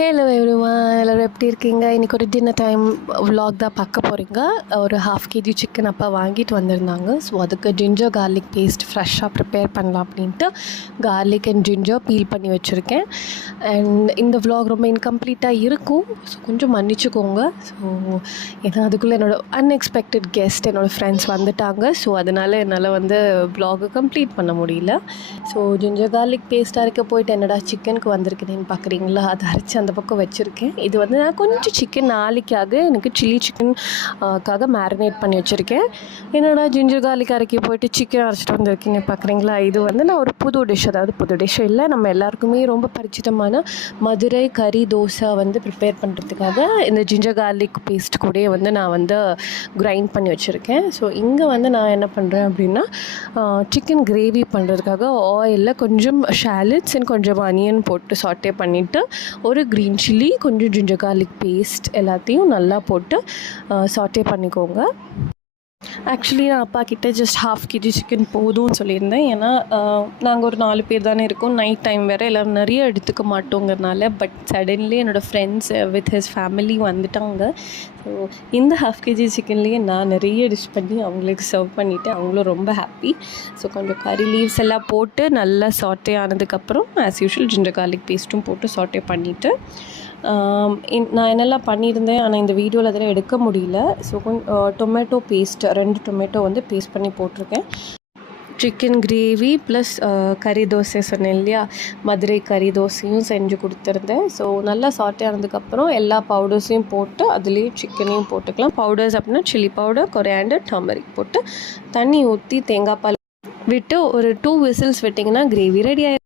Hello everyone, எல்லோரும் எப்படி இருக்கீங்க? இன்றைக்கி ஒரு டின்னர் டைம் விலாக் தான் பார்க்க போகிறீங்க. ஒரு 1/2 kg சிக்கன் அப்பா வாங்கிட்டு வந்திருந்தாங்க. ஸோ அதுக்கு ஜிஞ்சர் கார்லிக் பேஸ்ட் ஃப்ரெஷ்ஷாக ப்ரிப்பேர் பண்ணலாம் அப்படின்ட்டு கார்லிக் அண்ட் ஜிஞ்சர் பீல் பண்ணி வச்சுருக்கேன். அண்ட் இந்த விலாக் ரொம்ப இன்கம்ப்ளீட்டாக இருக்கும், ஸோ கொஞ்சம் மன்னிச்சுக்கோங்க. ஸோ ஏன்னா அதுக்குள்ளே என்னோடய அன்எக்ஸ்பெக்டட் கெஸ்ட் என்னோடய ஃப்ரெண்ட்ஸ் வந்துட்டாங்க. ஸோ அதனால் என்னால் விலாகை கம்ப்ளீட் பண்ண முடியல. ஸோ ஜிஞ்சர் கார்லிக் பேஸ்ட்டாக இருக்க போயிட்டு என்னடா சிக்கனுக்கு வந்திருக்குதுன்னு பார்க்குறீங்களா? அதை அரைச்சி அந்த பக்கம் வச்சுருக்கேன். இது நான் கொஞ்சம் சிக்கன் நாளைக்காக எனக்கு சில்லி சிக்கனுக்காக மேரினேட் பண்ணி வச்சுருக்கேன். என்னோட ஜிஞ்சர் கார்லிக் அரைக்கி போயிட்டு சிக்கன் அரைச்சிட்டு வந்திருக்கீங்க பார்க்குறீங்களா? இது நான் ஒரு புது டிஷ், அதாவது புது டிஷ் இல்லை, நம்ம எல்லாருக்குமே ரொம்ப பரிச்சிதமான மதுரை கறி தோசை ப்ரிப்பேர் பண்ணுறதுக்காக இந்த ஜிஞ்சர் கார்லிக் பேஸ்ட் கூட நான் கிரைண்ட் பண்ணி வச்சுருக்கேன். ஸோ இங்கே நான் என்ன பண்ணுறேன் அப்படின்னா, சிக்கன் கிரேவி பண்ணுறதுக்காக ஆயிலில் கொஞ்சம் ஷாலட்ஸ் அண்ட் கொஞ்சம் அனியன் போட்டு சாட்டே பண்ணிவிட்டு ஒரு க்ரீன் சில்லி, கொஞ்சம் ஜிஞ்சர் கார்லிக் பேஸ்ட் எல்லாத்தையும் நல்லா போட்டு சாட்டே பண்ணிக்கோங்க. ஆக்சுவலி நான் அப்பா கிட்டே ஜஸ்ட் 1/2 kg சிக்கன் போதும்னு சொல்லியிருந்தேன். ஏன்னா நாங்கள் ஒரு 4 பேர் தானே இருக்கோம், நைட் டைம் வேறு, எல்லோரும் நிறைய எடுத்துக்க மாட்டோங்கிறனால. பட் சடன்லி என்னோடய ஃப்ரெண்ட்ஸ் வித் ஹிஸ் ஃபேமிலி வந்துட்டாங்க. ஸோ இந்த 1/2 kg சிக்கன்லேயே நான் நிறைய டிஷ் பண்ணி அவங்களுக்கு சர்வ் பண்ணிவிட்டு அவங்களும் ரொம்ப ஹாப்பி. ஸோ கொஞ்சம் கறி லீவ்ஸ் எல்லாம் போட்டு நல்லா சாட்டே ஆனதுக்கப்புறம் ஆஸ் யூஷுவல் ஜிஞ்சர் கார்லிக் பேஸ்ட்டும் போட்டு சாட்டே பண்ணிவிட்டு நான் என்னெல்லாம் பண்ணியிருந்தேன், ஆனால் இந்த வீடியோவில் அதெல்லாம் எடுக்க முடியல. So tomato paste 2 tomato paste பண்ணி போட்டிருக்கேன். சிக்கன் கிரேவி ப்ளஸ் கறி தோசை சொன்னேன் இல்லையா, மதுரை கறி தோசையும் செஞ்சு கொடுத்துருந்தேன். ஸோ நல்லா சாட்டே ஆனதுக்கப்புறம் எல்லா பவுடர்ஸையும் போட்டு அதுலேயும் சிக்கனையும் போட்டுக்கலாம். பவுடர்ஸ் அப்படின்னா சில்லி பவுடர், கொரியாண்டர், டர்மரிக் போட்டு தண்ணி ஊற்றி தேங்காய் பால் விட்டு ஒரு 2 விசில்ஸ் விட்டிங்கன்னா கிரேவி ரெடி ஆகிடும்.